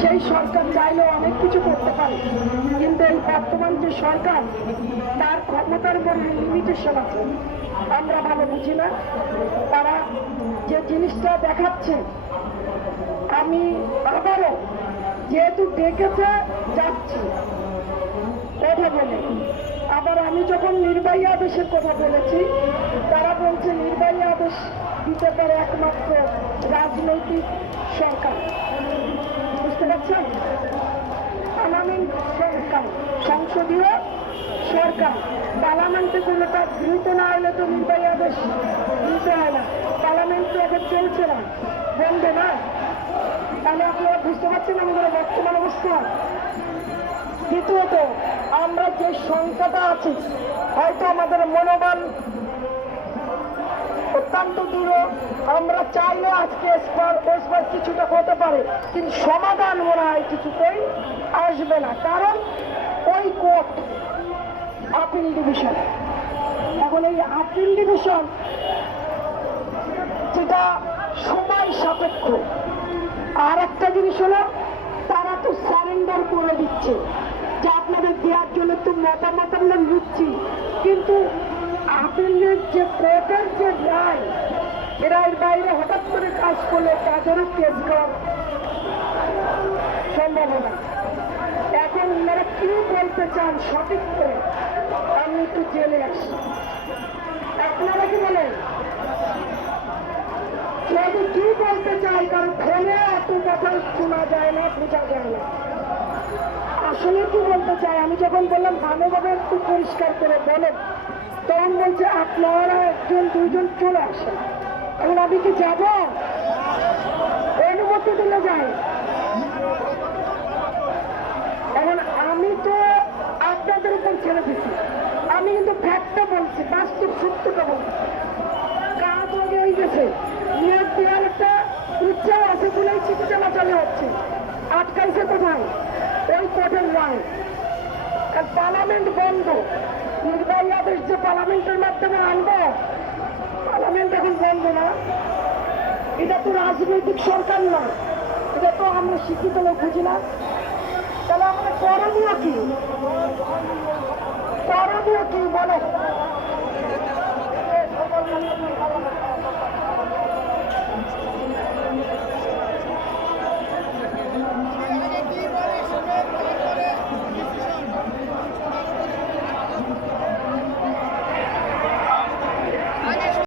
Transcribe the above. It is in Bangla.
সেই সরকার চাইলেও অনেক কিছু করতে পারে। কিন্তু এই বর্তমান যে সরকার, তার ক্ষমতার উপর লিমিটেশন আছে আমরা ভালো বুঝি না। তারা যে জিনিসটা দেখাচ্ছে, আমি আবারও যেহেতু ডেকেছে, যাচ্ছি। কথা বলে। আবার আমি যখন নির্বাহী আদেশের কথা বলেছি, তারা বলছে নির্বাহী আদেশ দিতে পারে একমাত্র রাজনৈতিক সরকার। বুঝতে পারছেন পার্লামেন্ট সরকার, সংসদীয় সরকার। পার্লামেন্টে কোনোটা গৃহীত না হলে তো নির্বাহী আদেশ দিতে হয় না। পার্লামেন্ট তো চলছে না। বন্ধে না। তাহলে আপনারা বুঝতে পারছেন আমাদের বর্তমান অবস্থা? দ্বিতীয়ত, আমরা যে সংখ্যাটা আছি, হয়তো আমাদের মনোবল দূর আমরা চাইলে আজকে কিছুটা হতে পারে, কিন্তু সমাধান মনে হয় কিছুতেই আসবে না। কারণ ওই কোর্ট আপিল ডিভিশন এখন এই আপিল ডিভিশন যেটা সময় সাপেক্ষ। আর একটা জিনিস হলো, তারা তো স্যারেন্ডার করে দিচ্ছে। যে আপনাদের দেওয়ার জন্য তো মতামত আমরা নিচ্ছি, কিন্তু আপিলের যে কোর্টের যে রায় এরা বাইরে হঠাৎ করে কাজ করলে তাদেরও কেস করার সম্ভাবনা। এখন ওনারা কি বলতে চান সঠিক করে, আমি একটু জেনে আসি। আপনারা কি বলেন? যদি কি বলতে চাই কারণ ফোনে এত কথা শোনা যায় না, বোঝা যায় না। আসলে কি বলতে চাই আমি যখন বললাম, ভালোভাবে একটু পরিষ্কার করে বলেন। তখন বলছে, আপনারা একজন, দুইজন চলে আসেন। এখন আমি কি যাব? অনুমতি দিলে যাই। এখন আমি তো আপনাদের উপর ছেড়ে দিচ্ছি আমি কিন্তু ফ্যাক্টটা বলছি, বাস্তব সত্যটা বলছি। কাজ আগে হয়ে গেছে নিয়োগ দেওয়ার একটা উৎসাহ আছে বলেই চিকিৎসা চালু হচ্ছে। আটকাইছে কোথায়? ওই কোর্টের রায়। পার্লামেন্ট বন্ধ। নির্বাহী আদেশ যে মাধ্যমে আনব পার্লামেন্ট এখন বন্ধ না এটা তো রাজনৈতিক সরকার না এটা তো আমরা শিক্ষিত লোক বুঝি না। তাহলে আমাদের করণীয় কি? করণীয় কি বলো